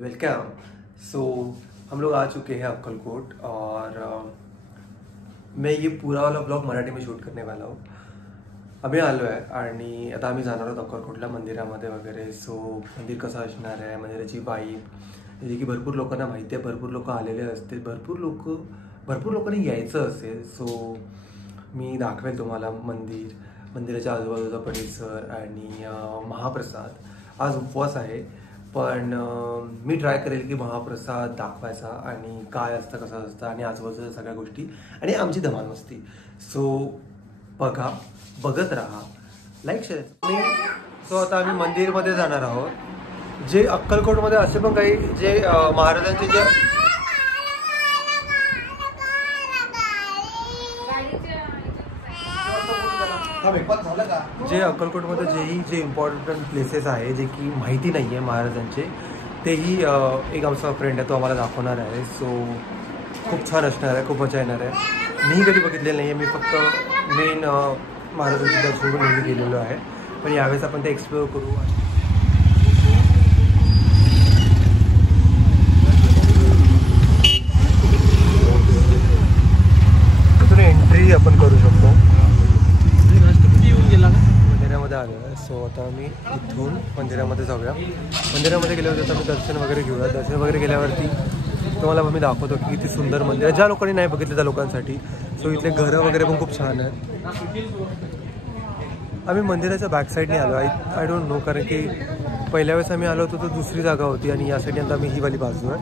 Welcome. So हम लोग आ चुके हैं अक्कलकोट और मैं ये पूरा वाला ब्लॉग मराठी में शूट करने वाला हूँ। आम्ही आलो आहे आणि आता आम्ही जाणार आहोत अक्कलकोटला मंदिरामध्ये वगैरे। सो मंदिर कसं असणार आहे, मंदिराची वाईब जे की भरपूर लोकांना माहिती आहे, भरपूर लोक आलेले असतील, भरपूर लोकांनी यायचं असेल। सो मी दाखवेल तुम्हाला मंदिराच्या आजूबाजूचा परिसर आणि महाप्रसाद। आज उपवास आहे पण मी ट्राय करेल की महाप्रसाद दाखवायचा आणि काय असतं कसं असतं आणि आजूबाजूच्या सगळ्या गोष्टी आणि आमची धमाल मस्ती। सो बघत राहा, लाईक शेअर। सो आता आम्ही मंदिरमध्ये जाणार आहोत। जे अक्कलकोटमध्ये असे पण काही जे महाराजांचे जे अक्कलकोटमध्ये जे इम्पॉर्टंट प्लेसेस आहे जे की माहिती नाही आहे महाराजांचे, तेही एक आमचा फ्रेंड आहे तो आम्हाला दाखवणार आहे। सो खूप छान असणार आहे, खूप मजा येणार आहे। मी कधी बघितलेलं नाही आहे, मी फक्त मेन महाराजांचे दर्शन नेहमी गेलेलो आहे, पण यावेळेस आपण ते एक्सप्लोअर करू। इथून एंट्री आपण करू शकतो। मंदिरामध्ये आलो आहे। सो आता आम्ही इथून मंदिरामध्ये जाऊया। मंदिरामध्ये गेल्यावर तर आम्ही दर्शन वगैरे घेऊया। दर्शन वगैरे गेल्यावरती तुम्हाला मी दाखवतो की किती सुंदर मंदिर आहे, ज्या लोकांनी नाही बघितलं त्या लोकांसाठी। सो इथले घरं वगैरे पण खूप छान आहेत। आम्ही मंदिराच्या बॅक साईडने आलो आय डोंट नो, कारण की पहिल्या वेळेस आम्ही आलो होतो तर दुसरी जागा होती आणि या साईडने आता आम्ही ही वाली बाजू आहे।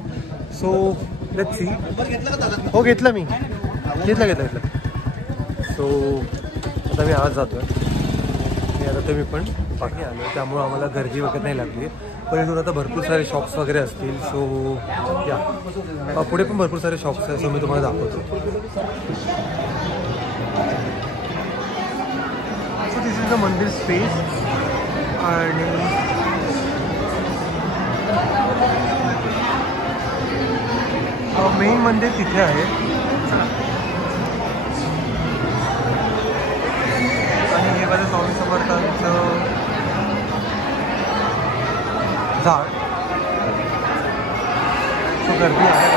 So let's see. हो घेतलं मी घेतलं। सो आता मी आज जातो आहे आणि आता तुम्ही पण बाकी आलो, त्यामुळं आम्हाला गर्दी वगैरे नाही लागली। पण इथून आता भरपूर सारे शॉप्स वगैरे असतील। सो या पुढे पण भरपूर सारे शॉप्स आहेत, सो मी तुम्हाला दाखवतो। सो दिस इज द मंदिर स्पेस आणि मेन मंदिर तिथे आहे आणि हे माझं स्वामी समर्थांचं झाड। सो गर्दी आहे,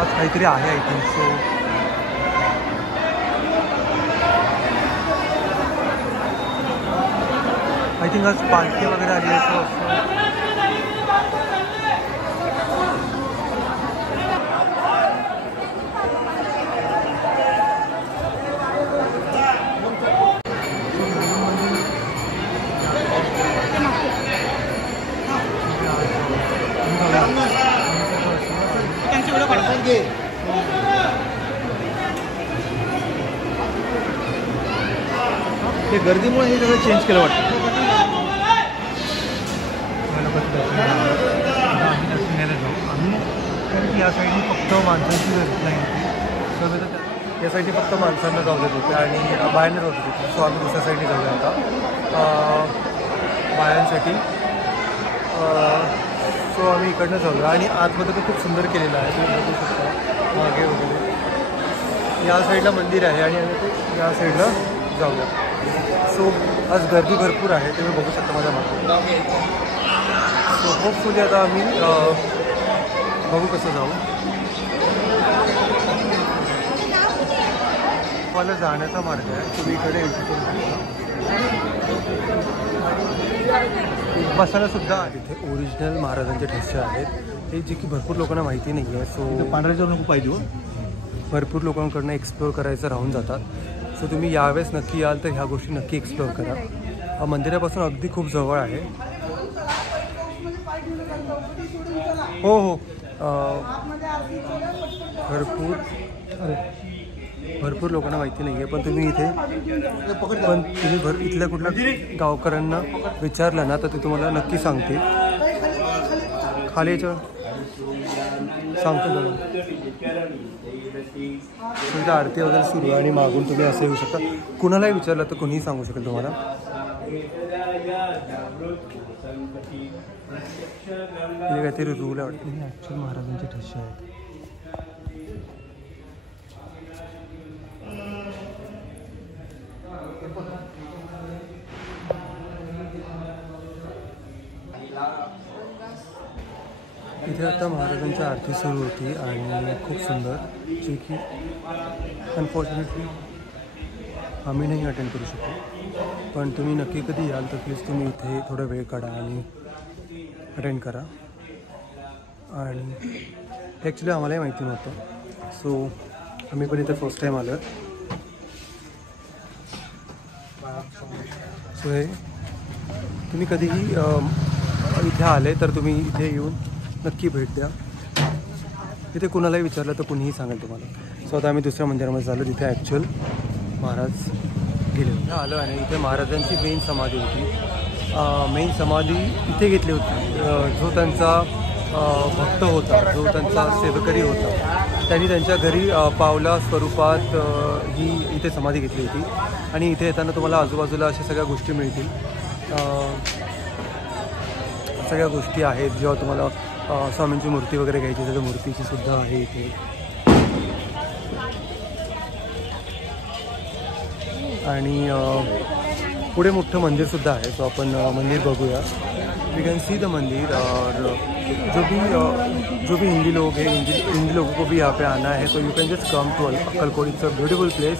आज काहीतरी आहे I think. So I think आज पालखी वगैरे आली आहे। सो ते गर्दीमुळे हे सगळं चेंज केलं वाटतं। आम्ही दर्शन घ्यायला जाऊ आम्ही, कारण की या साईडने फक्त माणसांची गर्दी नाही होती। सो या साईडने फक्त माणसांना जाऊ देत होते आणि बाहेरनं जाऊ देत होते। सो आम्ही दुसऱ्या साईडने जाऊया आता बायांसाठी। सो आम्ही इकडनं जाऊया आणि आतमध्ये तर खूप सुंदर केलेलं आहे, तुम्ही बघू शकता मागे वगैरे। या साईडला मंदिर आहे आणि आम्ही ते या साईडला जाऊया। सो आज गर्दी भरपूर आहे, तुम्ही बघू शकता माझ्या मागे। सो होपफुली आता आम्ही बघू कसं जाऊ। मला जाण्याचा मार्ग आहे, तुम्ही इकडे एंट्री करू शकता। बसायला सुद्धा तिथे ओरिजिनल महाराजांचे ठसे आहेत, हे जे की भरपूर लोकांना माहिती नाही आहे। सो पांढऱ्याच्या नको पाहिजे हो, भरपूर लोकांकडनं एक्सप्लोअर करायचं राहून जातात। सो तुम्ही यावेळेस नक्की याल तर ह्या गोष्टी नक्की एक्सप्लोअर करा। मंदिरापासून अगदी खूप जवळ आहे। हो भरपूर लोकांना माहिती नाही आहे, पण तुम्ही इथल्या कुठल्या गावकऱ्यांना विचारलं ना तर ते तुम्हाला नक्की सांगतील। खाली याच्यावर सांगतो तुम्हाला। तुमची आरती वगैरे सुरू आहे आणि मागून तुम्ही असं येऊ शकता, कुणालाही विचारलं तर कोणीही सांगू शकेल तुम्हाला। हे काहीतरी रूल आहे वाटतं, हे ॲक्च्युअल महाराजांचे ठसे आहेत। इथे आता महाराजांची आरती सुरू होती आणि खूप सुंदर, जे की अनफॉर्च्युनेटली आम्ही नाही अटेंड करू शकतो. पण तुम्ही नक्की कधी याल तर प्लीज तुम्ही इथे थोडा वेळ काढा आणि अटेंड करा. आणि ॲक्च्युली आम्हालाही माहिती नव्हतं, सो आम्ही पण इथे फर्स्ट टाईम आलो. सो हे तुम्ही कधीही इथे आले तर तुम्ही इथे येऊन नक्की भेट द्या. इथे कुणालाही विचारलं तर कुणीही सांगेल तुम्हाला. सो आता आम्ही दुसऱ्या मंदिरामध्ये झालो जिथे ॲक्च्युअल महाराज गेले आलो. आणि इथे महाराजांची मेन समाधी होती. मेन समाधी इथे घेतली होती. जो त्यांचा भक्त होता, जो त्यांचा सेवकरी होता, त्यांनी त्यांच्या घरी पावला स्वरूपात ही इथे समाधी घेतली होती. आणि इथे येताना तुम्हाला आजूबाजूला अशा सगळ्या गोष्टी मिळतील. सगळ्या गोष्टी आहेत. जेव्हा तुम्हाला स्वामींची मूर्ती वगैरे घ्यायची असेल तर मूर्तीची सुद्धा आहे इथे. आणि पुढे मोठं मंदिरसुद्धा आहे. सो आपण मंदिर बघूया. वी कैन सी द मंदिर. और जो भी हिंदी लोग हैं, हिंदी लोगों को भी यहाँ पे आना है तो you can just come to Akkalkot. It's a beautiful place.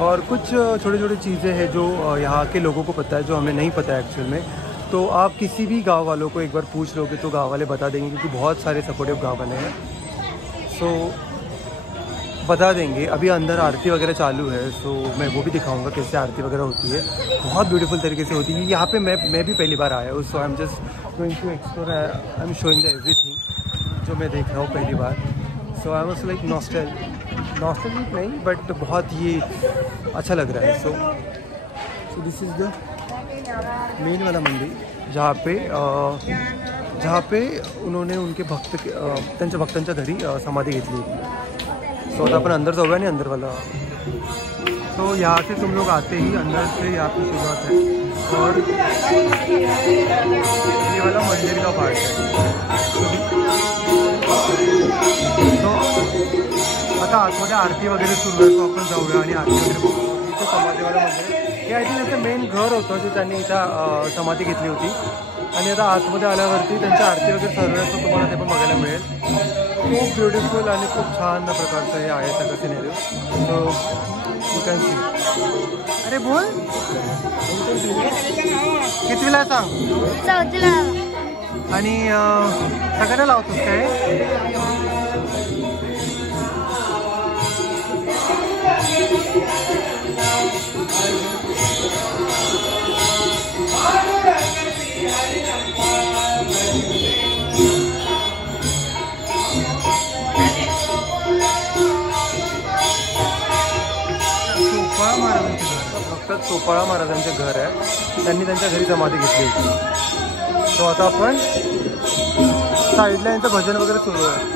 और कुछ छोटी छोटी चीज़ें हैं जो यहाँ के लोगों को पता है, जो हमें नहीं पता है एक्चुअल में. तो आप किसी भी गांव वालों को एक बार पूछ लोगे तो गांव वाले बता देंगे, क्योंकि बहुत सारे सपोर्टिव गांव वाले हैं. सो बता देंगे. अभी अंदर आरती वगैरह चालू है, सो मैं वो भी दिखाऊंगा कैसे आरती वगैरह होती है. बहुत ब्यूटीफुल तरीके से होती है. यहाँ पे मैं भी पहली बार आया हूँ. So I am just going to explore. I am showing the everything जो मैं देख रहा हूँ पहली बार. So I was like nostalgic नहीं, बट बहुत ये अच्छा लग रहा है. So this is the main वाला मंदिर जहाँ पे उन्होंने उनके त्यांच्या भक्तांच्या घरी समाधी घेतली होती. सो आता अपन अंदर जाऊया आणि अंदर वाला. तो यहाँ से तुम लोग आते ही अंदर से यहाँ की शुरुआत है. और ये वाला मंदिर का पार्ट है. तो आता आतमध्ये आरती वगैरे सुरू आहे. तो आपण जाऊया आणि आरती वगैरे बघू. इथं समाधीवाला मंदिर हे आय थिंक त्यांचं मेन घर होतं जे त्यांनी इथं समाधी घेतली होती. आणि आता आतमध्ये आल्यावरती त्यांच्या आरती वगैरे सर्व असं तुम्हाला ते पण बघायला मिळेल. खूप ब्युटिफुल आणि खूप छान प्रकारचं हे आहे सगळं scenario. So you can see. अरे बोल, कितवीला सांग. चौथीला. आणि सगळ्यांना लावतोस काय? फक्त सोपाळा महाराजांचे घर आहे. त्यांनी त्यांच्या घरी समाधी घेतली होती. तो आता आपण साईडला यांचं भजन वगैरे सुरू आहे.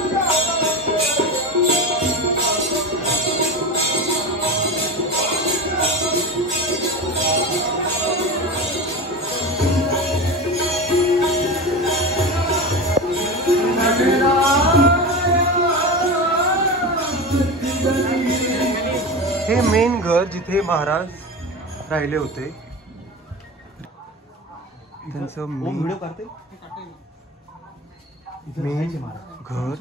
हे मेन घर जिथे महाराज राहिले होते. त्यांचं मेन घर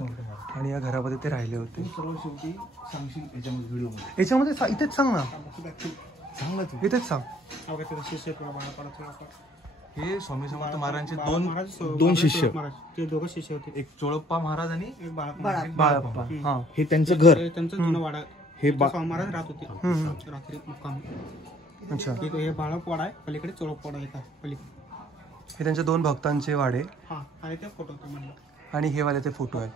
आणि या घरामध्ये ते राहिले होते. याच्यामध्ये इथेच सांग ना. इथेच सांग. हे स्वामी समर्थ महाराजांचे दोन शिष्य, ते दोघं शिष्य होते. एक चोळप्पा महाराज आणि एक बाळप्पा. बाळप्पा. हे त्यांचं घर. त्यांचं जुनं वाडा. हे महाराज राहत होते रात्री मुक्काम. अच्छा. हे बाळप्पाड आहे पलीकडे, चोळप्पाड आहे पलीकडे. हे त्यांच्या दोन भक्तांचे वाडे. हा आणि ते फोटो होते म्हणलं. आणि हे वाले ते फोटो आहेत.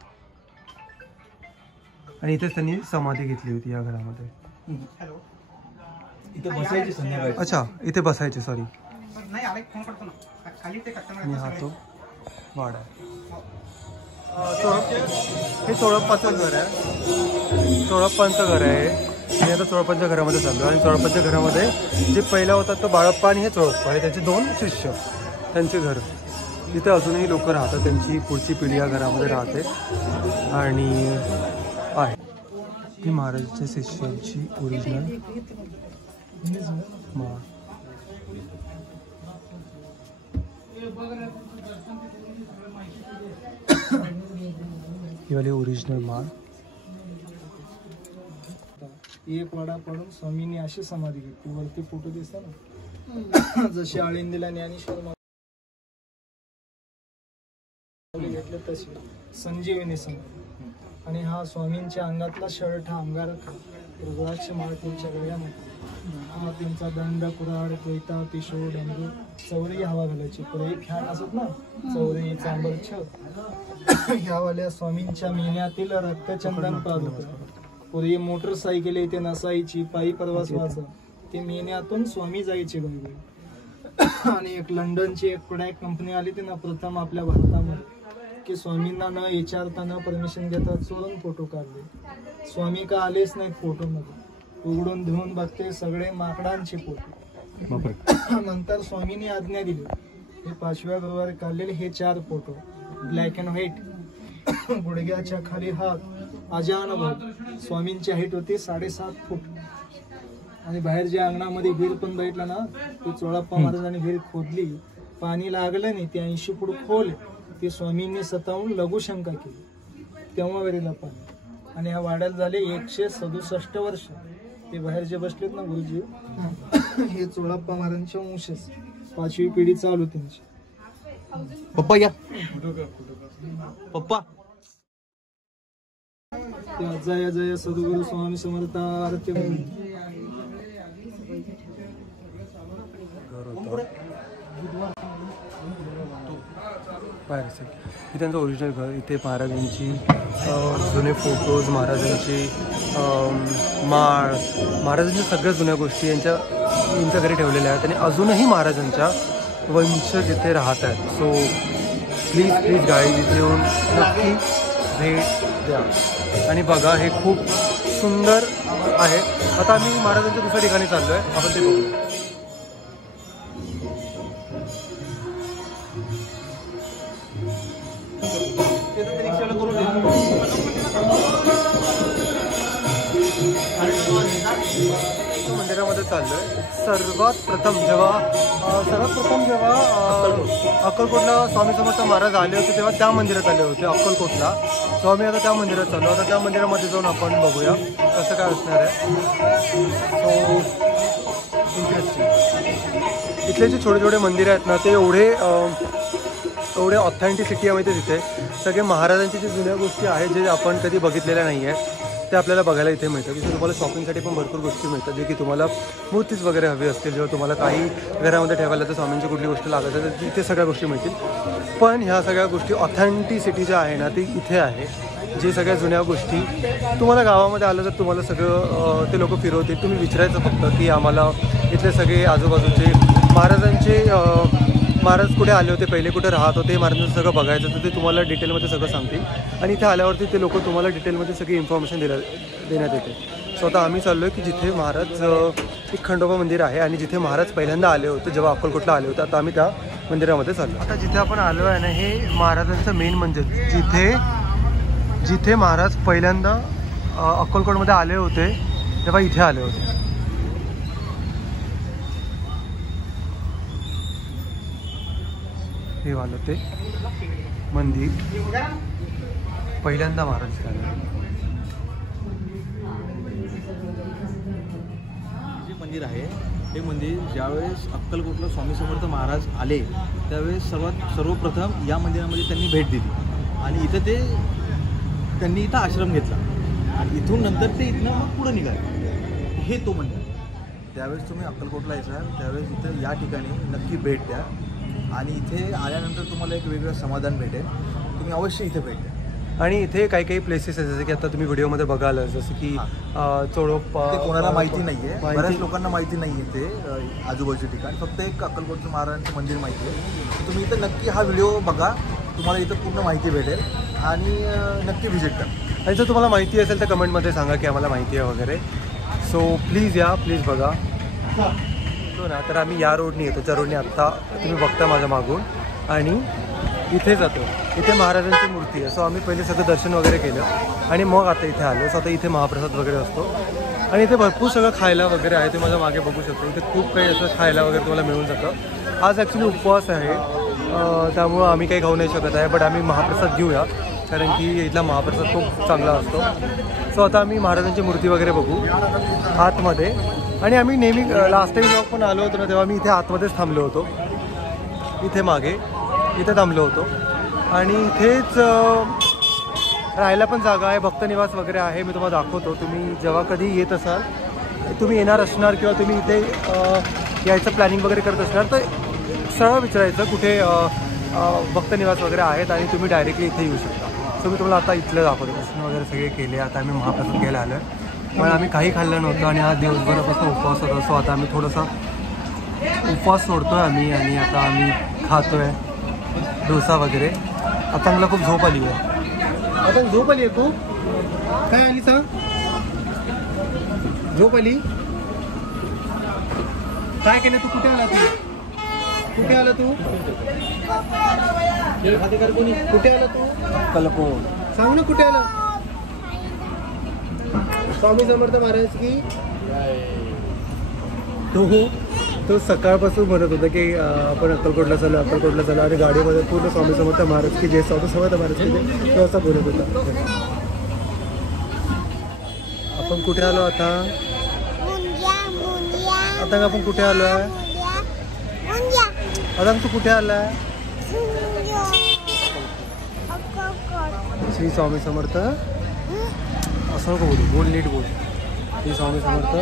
आणि इथेच त्यांनी समाधी घेतली होती या घरामध्ये. हॅलो. इथे बसायची संध्याकाळी. अच्छा, इथे बसायचे. सॉरी. नाही आला फोन करतो ना खाली ते कस्टमर. आणि हा तो वाडा आहे. हे चोळप्पाचं घर आहे. चोळप्पांचं घर आहे. मी आता चोळप्पांच्या घरामध्ये चाललो. आणि चोळप्पांच्या घरामध्ये जे पहिला होता तो बाळप्पा आणि हे चोळप्पा हे त्यांचे दोन शिष्य, त्यांचे घर. इथे अजूनही लोक राहतात. त्यांची पुढची पिढी या घरामध्ये राहते. आणि आहे ही महाराजांच्या शिष्यांची ओरिजिनल माळ. ही वाली ओरिजिनल माळ. एक वाडा पडून स्वामींनी अशी समाधी घेतली. वरती फोटो दिसतो ना, जशी आळंदीला ज्ञानेश्वर घेतले तशी संजीवनी समाधी. आणि हा स्वामींच्या अंगातला शर्ट, हा अंगारक, रुद्राक्ष माळ त्यांच्या गळ्यामध्ये, हा त्यांचा दंड, कुऱ्हाड, कोयता, पिशो, डमरू, चौरी हवा घालायची. पुढे फॅन असत ना, चौरी, चांबर, ह्यावाल्या स्वामींच्या मेन्यातील रक्तचंदन पादुका. पूर्वी मोटरसायकल इथे नसायची, पायी प्रवास व्हायचा, ते मेन्यातून स्वामी जायचे बरोबर. आणि एक लंडनची एक प्रोडक्ट कंपनी आली ती ना प्रथम आपल्या भारतामध्ये, की स्वामींना न विचारता न परमिशन घेता चोरून फोटो काढले. स्वामी का आलेच नाहीत फोटो मध्ये. उघडून धुवून बघते, सगळे माकडांचे फोटो. नंतर स्वामींनी आज्ञा दिली, हे 5व्या गुरुवारी काढलेले हे 4 फोटो ब्लॅक अँड व्हाईट, गुडघ्याच्या खाली हात, अजानभाव. स्वामींची हाईट होती 7.5 फूट. आणि बाहेर ज्या अंगणामध्ये विहीर पण बैठला ना, ती चोळाप्पा महाराजांनी विहीर खोदली, पाणी लागलं नाही, ते 80 फूट खोल. ते स्वामींनी स्वतःहून लघुशंका केली, तेव्हा वेळेला पाणी. आणि ह्या वाड्याला झाले 167 वर्ष. ते बाहेर जे बसलेत ना गुरुजी, हे चोळाप्पा महाराजांच्या वंशज, 5वी पिढी चालू त्यांची. पप्पा या, पप्पा. जय जय सद्गुरु स्वामी समर्थ. आरती. बाहेर असेल हे त्यांचं ओरिजिनल घर. इथे महाराजांची जुने फोटोज, महाराजांची माळ, महाराजांच्या सगळ्या जुन्या गोष्टी यांच्या घरी ठेवलेल्या आहेत. आणि अजूनही महाराजांच्या वंशज इथे राहत आहेत. सो प्लीज गाईज इथे येऊन नक्की भेट द्या आणि बघा. हे खूप सुंदर आहे. आता आम्ही महाराजांच्या दुसऱ्या ठिकाणी चाललो आहे, आपण ते बघू. मंदिरामध्ये चाललोय. सर्वात प्रथम जेव्हा अक्कलकोटला स्वामी समर्थ महाराज आले होते तेव्हा त्या मंदिरात आले होते अक्कलकोटला. सो आम्ही आता त्या मंदिरात चाललो. आता त्या मंदिरामध्ये जाऊन आपण बघूया कसं काय असणार आहे. So interesting. इथले जे छोटे छोटे मंदिर आहेत ना, ते एवढे ऑथेंटिसिटी आहे माहिती. तिथे सगळे महाराजांची जे जुन्या गोष्टी आहेत जे आपण कधी बघितलेल्या नाही आहेत ते आपल्याला बघायला इथे मिळतं. तिथे तुम्हाला शॉपिंगसाठी पण भरपूर गोष्टी मिळतात, जे की तुम्हाला मूर्तीज वगैरे हवी असतील, जेव्हा तुम्हाला काही घरामध्ये ठेवायला तर स्वामींची कुठली गोष्ट लागत आहे तर तिथे सगळ्या गोष्टी मिळतील. पण ह्या सगळ्या गोष्टी ऑथेंटिसिटी ज्या आहे ना ती इथे आहे. जे सगळ्या जुन्या गोष्टी तुम्हाला गावामध्ये आलं तर तुम्हाला सगळं ते लोक फिरवतील. तुम्ही विचारायचं फक्त की आम्हाला इथले सगळे आजूबाजूचे महाराज कुठे आले होते, पहिले कुठे राहत होते, महाराजांचं सगळं बघायचं तर ते तुम्हाला डिटेलमध्ये सगळं सांगतील. आणि इथे आल्यावरती ते लोक तुम्हाला डिटेलमध्ये सगळी इन्फॉर्मेशन देण्यात येते. सो आता आम्ही चाललो आहे की जिथे महाराज एक खंडोबा मंदिर आहे आणि जिथे महाराज पहिल्यांदा आले होते जेव्हा अक्कलकोटला आले होते. आता आम्ही त्या मंदिरामध्ये चाललो. आता जिथे आपण आलो आहे ना, हे महाराजांचं मेन मंदिर, जिथे महाराज पहिल्यांदा अक्कलकोटमध्ये आले होते तेव्हा इथे आले होते. हे वालं ते मंदिर पहिल्यांदा महाराज जे मंदिर आहे हे मंदिर ज्यावेळेस अक्कलकोटला स्वामी समर्थ महाराज आले त्यावेळेस सर्वप्रथम या मंदिरामध्ये त्यांनी भेट दिली आणि त्यांनी इथं आश्रम घेतला आणि इथून नंतर ते इथनं मग पुढे निघाले. हे तो मंदिर. त्यावेळेस तुम्ही अक्कलकोटला यायचा त्यावेळेस इथं या ठिकाणी नक्की भेट द्या आणि इथे आल्यानंतर तुम्हाला एक वेगळं समाधान भेटेल. तुम्ही अवश्य इथे भेट द्या. आणि इथे काही काही प्लेसेस आहेत जसं की आता तुम्ही व्हिडिओमध्ये बघाल, जसं की चोळोप्पा. ते कोणाला माहिती नाही आहे, बऱ्याच लोकांना माहिती नाही आहे ते आजूबाजूचे ठिकाण. फक्त एक अक्कलकोटचं महाराजांचं मंदिर माहिती आहे. तुम्ही इथं नक्की हा व्हिडिओ बघा, तुम्हाला इथं पूर्ण माहिती भेटेल आणि नक्की व्हिजिट करा. आणि जर तुम्हाला माहिती असेल तर कमेंटमध्ये सांगा की आम्हाला माहिती आहे वगैरे. सो प्लीज या, प्लीज बघा. ना तर आम्ही या रोडने येतो, त्या रोडने आत्ता तुम्ही बघता माझ्या मागून, आणि इथे जातो. इथे महाराजांची मूर्ती आहे. सो आम्ही पहिले सगळं दर्शन वगैरे केलं आणि मग आता इथे आलो. सो आता इथे महाप्रसाद वगैरे असतो आणि इथे भरपूर सगळं खायला वगैरे आहे. ते माझ्या मागे बघू शकतो. इथे खूप काही असं खायला वगैरे तुम्हाला मिळून जातं. आज ॲक्च्युली उपवास आहे त्यामुळं आम्ही काही खाऊ नाही शकत आहे, बट आम्ही महाप्रसाद घेऊया कारण की इथला महाप्रसाद खूप चांगला असतो. सो आता आम्ही महाराजांची मूर्ती वगैरे बघू आतमध्ये. आणि आम्ही नेहमी लास्ट टाईम जेव्हा पण आलो होतो ना तेव्हा मी इथे आतमध्येच थांबलो होतो, इथे मागे इथे थांबलो होतो. आणि इथेच राहायला पण जागा आहे, भक्तनिवास वगैरे आहे. मी तुम्हाला दाखवतो. तुम्ही जेव्हा कधी येत असाल, तुम्ही येणार असणार किंवा तुम्ही इथे यायचं प्लॅनिंग वगैरे करत असणार तर सरळ विचारायचं कुठे भक्तनिवास वगैरे आहेत आणि तुम्ही डायरेक्टली इथे येऊ शकता. सो मी तुम्हाला आता इथलं दाखवतो. दर्शन वगैरे सगळे केले. आता आम्ही महाप्रसाद घ्यायला आलो आहे. पण आम्ही काही खाल्लं नव्हतं आणि आज दिवसभरापासून उपवास होता. सो आता आम्ही थोडासा उपवास सोडतो आहे आम्ही आणि आता आम्ही खातो आहे डोसा वगैरे. आता मला खूप झोप आली आहे. आता झोप आली आहे खूप. काय आली सांग? झोप आली? काय केलं तू? कुठे आला तू? कुठे आला तू? कुठे आला तू? कलकोण सांग ना कुठे आला? स्वामी समर्थ महाराज की. तो सकाळपासून म्हणत होता की आपण अक्कलकोटला चालू आणि गाडीमध्ये पूर्ण स्वामी समर्थ महाराज की जे स्वामी समर्थ महाराज की जे तो असा बोलत होता. आपण कुठे आलो आता? आता आपण कुठे आलो आहे? आता तू कुठे आलाय? श्री स्वामी समर्थ. असं नको बोलू, बोल नीट बोल. श्री स्वामी समर्थ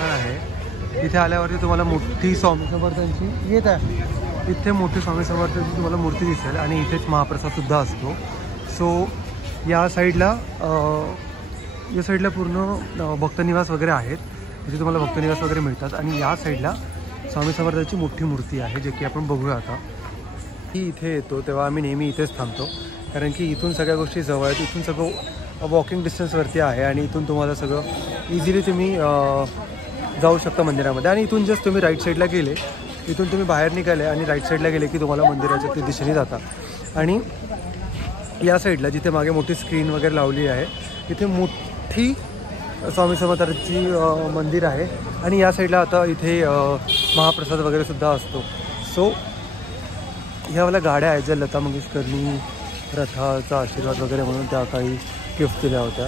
आहे. इथे आल्यावरती तुम्हाला मोठी स्वामी समर्थांची येत आहे. इथे मोठी स्वामी समर्थांची तुम्हाला मूर्ती दिसेल आणि इथेच महाप्रसाद सुद्धा असतो. सो या साईडला पूर्ण भक्तनिवास वगैरे आहेत. इथे तुम्हाला भक्तनिवास वगैरे मिळतात. आणि या साईडला स्वामी समर्थांची मोठी मूर्ती आहे जे की आपण बघूया आता. की इथे येतो तेव्हा आम्ही नेहमी इथेच थांबतो कारण की इथून सगळ्या गोष्टी जवळ आहेत. इथून सगळं वॉकिंग डिस्टन्सवरती आहे आणि इथून तुम्हाला सगळं इझिली तुम्ही जाऊ शकता मंदिरामध्ये. आणि इथून जस्ट तुम्ही राईट साईडला गेले, इथून तुम्ही बाहेर निघाले आणि राईट साईडला गेले की तुम्हाला मंदिराच्या त्या दिशेने जाता. आणि या साईडला जिथे मागे मोठी स्क्रीन वगैरे लावली आहे तिथे मोठी स्वामी समर्थांची मंदिर आहे. आणि या साईडला आता इथे महाप्रसाद वगैरे सुद्धा असतो. सो ह्या मला गाड्या आहेत ज्या लता मंगेशकरनी रथाचा आशीर्वाद वगैरे म्हणून त्या काही गिफ्ट दिल्या होत्या.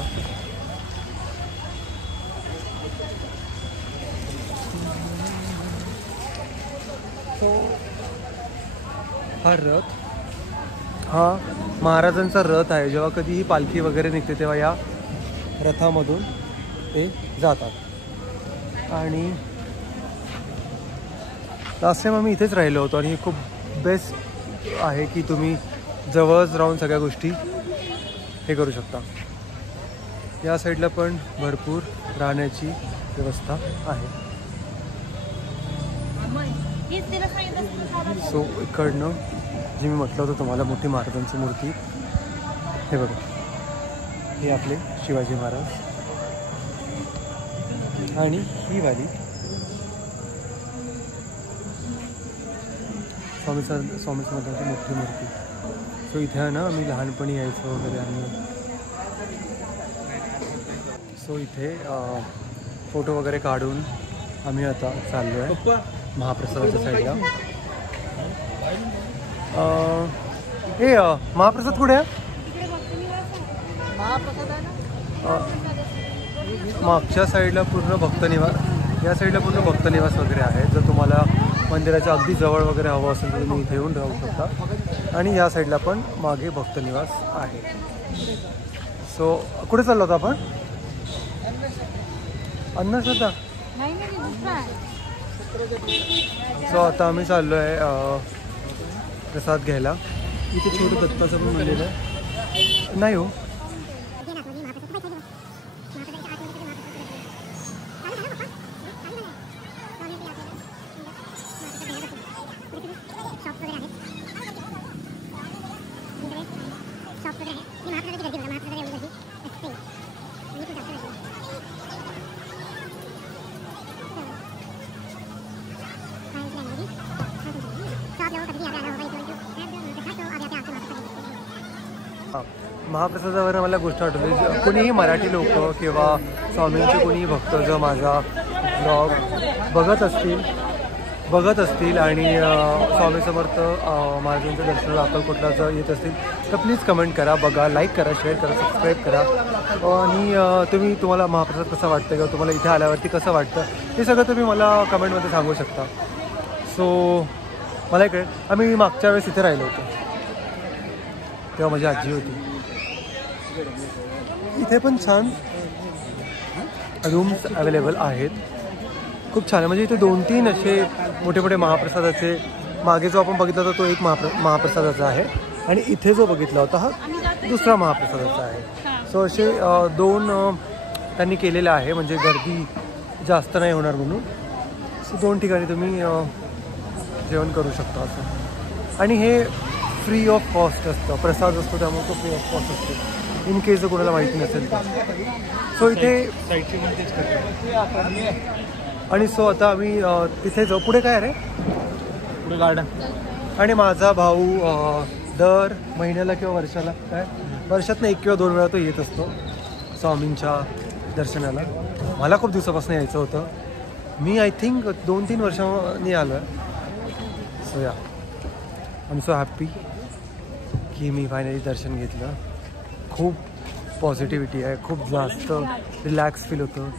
हा रथ हा महाराजांचा रथ आहे. जेव्हा कधी ही पालखी वगैरे निघते तेव्हा या रथामधून ते जातात. आणि लास्ट टाईम आम्ही इथेच राहिलो होतो आणि खूप बेस्ट आहे की तुम्ही जवळच राहून सगळ्या गोष्टी हे करू शकता. या साईडला पण भरपूर राहण्याची व्यवस्था आहे. सो इकडनं जे मी म्हटलं होतं तुम्हाला मोठी महाराजांची मूर्ती हे बघा. हे आपले शिवाजी महाराज आणि ही वाली स्वामी समर्थांची मोठी मूर्ती. सो इथे आहे ना आम्ही लहानपणी यायचं वगैरे. आणि सो इथे फोटो वगैरे काढून आम्ही आता चाललो आहे महाप्रसादाच्या साईडला. हे महाप्रसाद कुठे आहे? मागच्या साईडला पूर्ण भक्तनिवास, या साईडला पूर्ण भक्तनिवास वगैरे आहे. जर तुम्हाला मंदिराच्या अगदी जवळ वगैरे हवं असेल तर तुम्ही इथे येऊन राहू शकता. आणि या साईडला पण मागे भक्तनिवास आहे. सो कुठे चाललो होतो आपण? अन्नश्रद्धा. सो आता आम्ही चाललो आहे प्रसाद घ्यायला. इथे छोटं दत्ताचं पण मंदिर आहे. नाही हो, महाप्रसादावर मला गोष्ट आठवली. कोणीही मराठी लोक किंवा स्वामींचे कोणीही भक्त जर माझा ब्लॉग बघत असतील बघत असतील आणि स्वामी समर्थ महाराजांचं दर्शन अक्कलकोटला जर येत असतील तर प्लीज कमेंट करा, बघा, लाईक करा, शेअर करा, सबस्क्राईब करा आणि तुम्हाला महाप्रसाद कसा वाटतं किंवा तुम्हाला इथे आल्यावरती कसं वाटतं हे सगळं तुम्ही मला कमेंटमध्ये सांगू शकता. सो मला इकडे आम्ही मागच्या वेळेस इथे राहिलो होतो तेव्हा माझी आजी होती. इथे पण छान रूम्स अवेलेबल आहेत, खूप छान आहे. म्हणजे इथे 2-3 असे मोठे मोठे महाप्रसादाचे, मागे जो आपण बघितला होता तो एक महाप्रसादाचा आहे आणि इथे जो बघितला होता हा दुसरा महाप्रसादाचा आहे. सो असे 2 त्यांनी केलेले आहे म्हणजे गर्दी जास्त नाही होणार म्हणून. सो 2 ठिकाणी तुम्ही जेवण करू शकता असं. आणि हे फ्री ऑफ कॉस्ट असतं, प्रसाद असतो त्यामुळे तो फ्री ऑफ कॉस्ट असतो इन केस जर कोणाला माहिती नसेल तर. सो इथे आणि सो आता आम्ही तिथे जाऊ. पुढे काय रे? पुढे गार्डन. आणि माझा भाऊ दर महिन्याला किंवा वर्षाला वर्षातनं 1 किंवा 2 वेळा तो येत असतो स्वामींच्या दर्शनाला. मला खूप दिवसापासून यायचं होतं. मी आय थिंक 2-3 वर्षांनी आलो आहे. सो या आय एम सो हॅप्पी की मी फायनली दर्शन घेतलं. खूप पॉझिटिव्हिटी आहे, खूप जास्त रिलॅक्स फील होतं.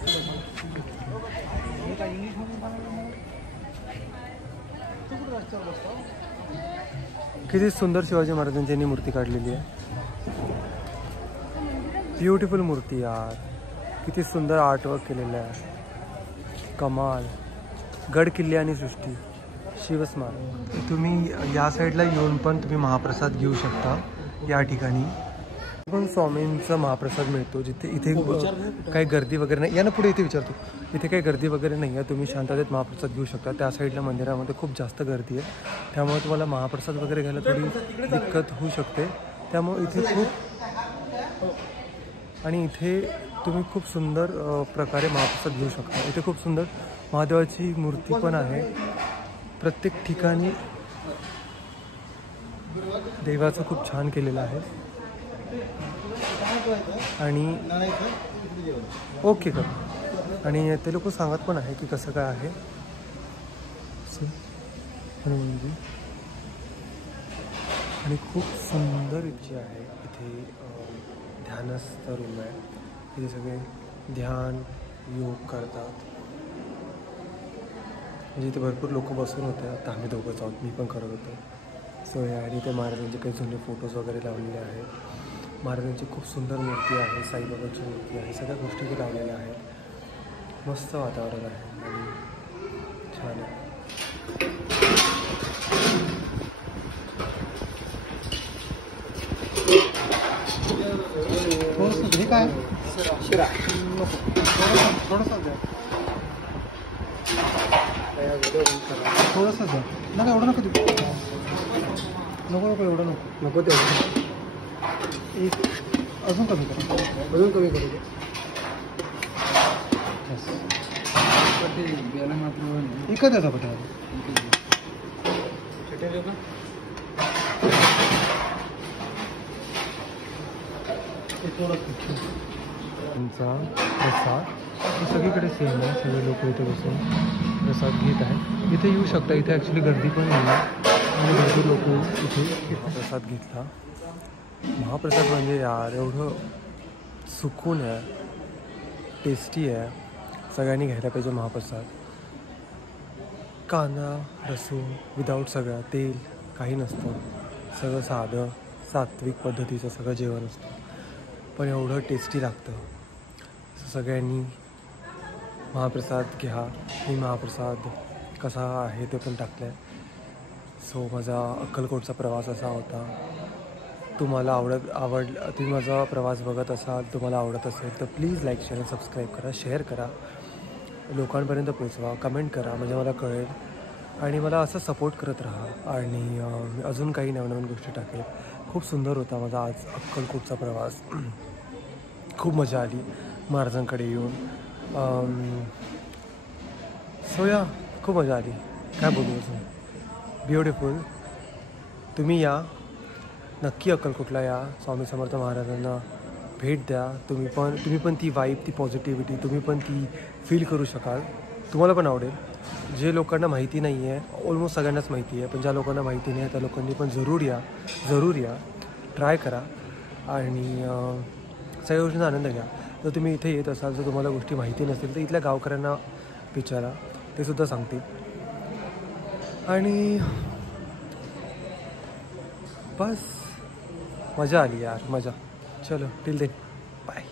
किती सुंदर शिवाजी महाराजांची मूर्ती काढलेली आहे. ब्युटिफुल मूर्ती यार, किती सुंदर आर्टवर्क केलेलं आहे, कमाल. गड किल्ले आणि सृष्टी शिवस्मारक. तुम्ही या साईडला येऊन पण तुम्ही महाप्रसाद घेऊ शकता. या ठिकाणी पण स्वामींचा महाप्रसाद मिळतो जिथे इथे काही गर्दी वगैरे नाही. या ना पुढे इथे विचारतो, इथे काही गर्दी वगैरे नाही आहे, तुम्ही शांततेत महाप्रसाद घेऊ शकता. त्या साईडला मंदिरामध्ये खूप जास्त गर्दी आहे त्यामुळे तुम्हाला महाप्रसाद वगैरे घ्यायला थोडी दिक्कत होऊ शकते. त्यामुळे इथे खूप आणि इथे तुम्ही खूप सुंदर प्रकारे महाप्रसाद घेऊ शकता. इथे खूप सुंदर महादेवाची मूर्ती पण आहे. प्रत्येक ठिकाणी देवाचं खूप छान केलेलं आहे. आणि ओके कर आणि ते लोक सांगत पण आहे की कसं काय आहे. आणि खूप सुंदर इथे आहे. इथे ध्यानस्थ रूम आहे. इथे सगळे ध्यान योग करतात. म्हणजे इथे भरपूर लोक बसून होते. आता आम्ही दोघंच आहोत, मी पण करत होतो. सो या आणि ते महाराजांचे काही जुने फोटोज वगैरे लावलेले आहेत. महाराजांची खूप सुंदर मूर्ती आहे, साईबाबांची मूर्ती आहे, सगळ्या गोष्टी ते लावलेल्या आहेत. मस्त वातावरण आहे आणि छान आहे. थोडंसं हे काय शिरा थोडंसं द्या, थोडंसं द्या. नका एवढं नको देऊ, नको नको एवढं नको नको तेवढं. एक अजून कमी करा, अजून कमी करू द्या. एकच द्यायचा पटेल त्यांचा प्रसाद सगळीकडे सेम आहे. सगळे लोक इथे बसून प्रसाद घेत आहेत. इथे येऊ शकता. इथे ॲक्च्युली गर्दी पण नाही आहे आणि भरपूर लोक इथे प्रसाद घेतला. महाप्रसाद म्हणजे यार एवढं सुकून आहे, टेस्टी आहे. सगळ्यांनी घ्यायला पाहिजे महाप्रसाद. कांदा लसूण विदाऊट सगळं तेल काही नसतं, सगळं साधं सात्विक पद्धतीचं सगळं जेवण असतं पण एवढं टेस्टी लागतं. सगळ्यांनी महाप्रसाद घ्या. मी महाप्रसाद कसा आहे ते पण टाकलं आहे. सो माझा अक्कलकोटचा प्रवास असा होता. तुम्हाला तुम्ही माझा प्रवास बघत असाल, तुम्हाला आवडत असेल तर प्लीज लाईक शेअर सबस्क्राईब करा, शेअर करा, लोकांपर्यंत पोचवा, कमेंट करा म्हणजे मला कळेल आणि मला असं सपोर्ट करत राहा. आणि मी अजून काही नवनवीन गोष्टी टाकेल. खूप सुंदर होता माझा आज अक्कलकोटचा प्रवास. खूप मजा आली महाराजांकडे येऊन. सो या खूप मजा आली. काय बोलू अजून, ब्युटिफुल. तुम्ही या नक्की अक्कलकोटला या. स्वामी समर्थ महाराजांना भेट द्या. तुम्ही पण ती वाईब, ती पॉझिटिव्हिटी तुम्ही पण ती फील करू शकाल. तुम्हाला पण आवडेल. जे लोकांना माहिती नाही आहे, ऑलमोस्ट सगळ्यांनाच माहिती आहे, पण ज्या लोकांना माहिती नाही आहे त्या लोकांनी पण जरूर या ट्राय करा आणि सगळ्या गोष्टींचा आनंद घ्या. जर तुम्ही इथे येत असाल, जर तुम्हाला गोष्टी माहिती नसतील तर इथल्या गावकऱ्यांना विचारा, ते सुद्धा सांगतील. आणि बस मजा आली यार, मजा. चलो टिल देन बाय.